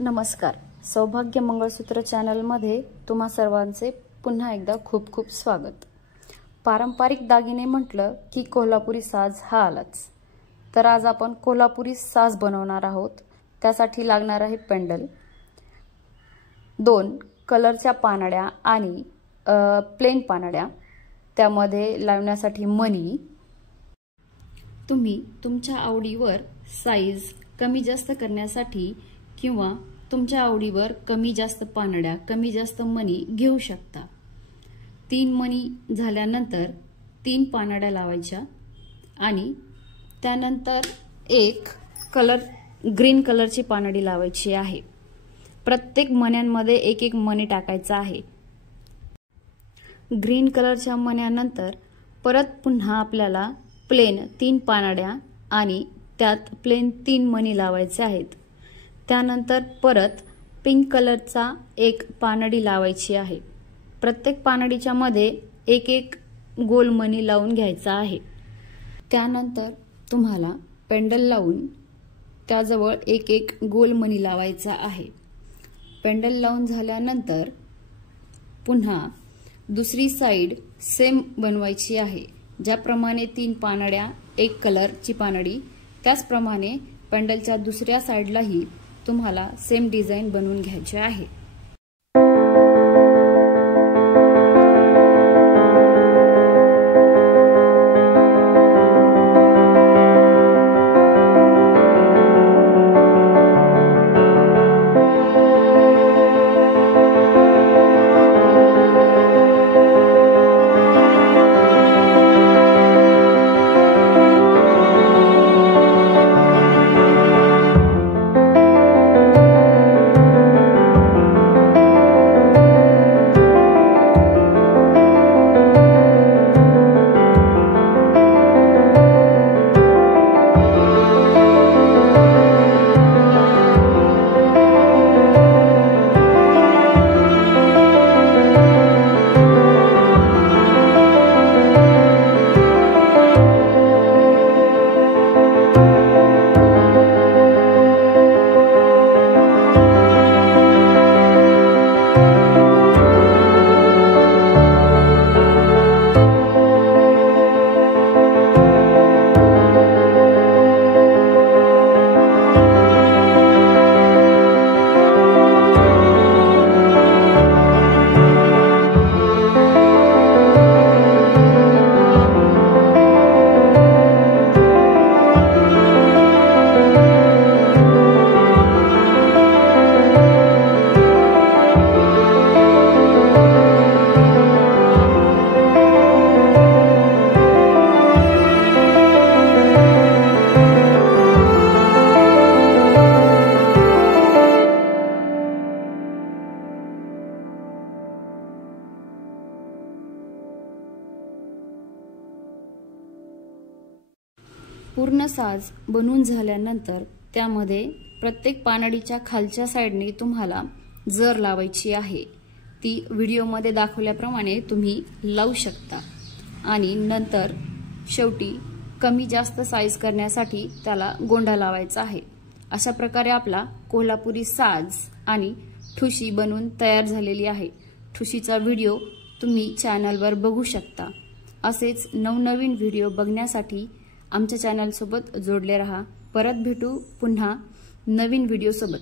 नमस्कार. सौभाग्य मंगळसूत्र चॅनलमध्ये तुम्हा सर्वांचे पुन्हा एकदा खूप खूप स्वागत. पारंपरिक दागिने म्हटलं की कोल्हापुरी साज हा आलाच. तर आज आपण कोल्हापुरी साज बनवणार आहोत. त्यासाठी लागणार आहे पेंडल, 2 कलरच्या पानड्या आणि प्लेन पानड्या, त्यामध्ये लावण्यासाठी मणी. तुम्ही तुमच्या आवडीवर साईज कमी जास्त करण्यासाठी किंवा तुमच्या आवडीवर कमी जास्त पानड्या, कमी जास्त मणी घेऊ शकता. 3 मणी झाल्यानंतर 3 पानड्या लावायच्या आणि त्यानंतर एक ग्रीन कलरची पानडी लावायची आहे. प्रत्येक मण्यांमध्ये एक एक मणी टाकायचा आहे. ग्रीन कलरच्या मण्यानंतर परत पुन्हा आपल्याला प्लेन 3 पानड्या आणि त्यात प्लेन 3 मणी लावायचे आहेत. त्यानंतर परत पिंक कलरचा एक पानडी लावायची आहे. प्रत्येक पानडीच्या मध्ये एक एक गोल मणी लावून घ्यायचा आहे. त्यानंतर तुम्हाला पेंडल लावून त्याजवळ एक एक गोल मणी लावायचा आहे. पेंडल लावून झाल्यानंतर पुन्हा दुसरी साइड सेम बनवायची आहे. ज्याप्रमाणे 3 पानड्या, एक कलरची पानडी, त्याचप्रमाणे पेंडलच्या दुसऱ्या साइडलाही तुम्हाला सेम डिझाइन बनवून घ्यायचे आहे. पूर्ण साज बनवून झाल्यानंतर त्यामध्ये प्रत्येक पानडीच्या खालच्या साइडने तुम्हाला जर लावायची आहे. ती व्हिडिओमध्ये दाखवल्याप्रमाणे तुम्ही लावू शकता आणि नंतर शेवटी कमी जास्त साईज करण्यासाठी त्याला गोंडा लावायचा आहे. अशा प्रकारे आपला कोल्हापुरी साज आणि ठुशी बनवून तयार झालेली आहे. ठुशीचा व्हिडिओ तुम्ही चॅनलवर बघू शकता. असेच नवनवीन व्हिडिओ बघण्यासाठी आमच्या चॅनल सोबत जोडले रहा. परत भेटू पुन्हा नवीन व्हिडिओ सोबत.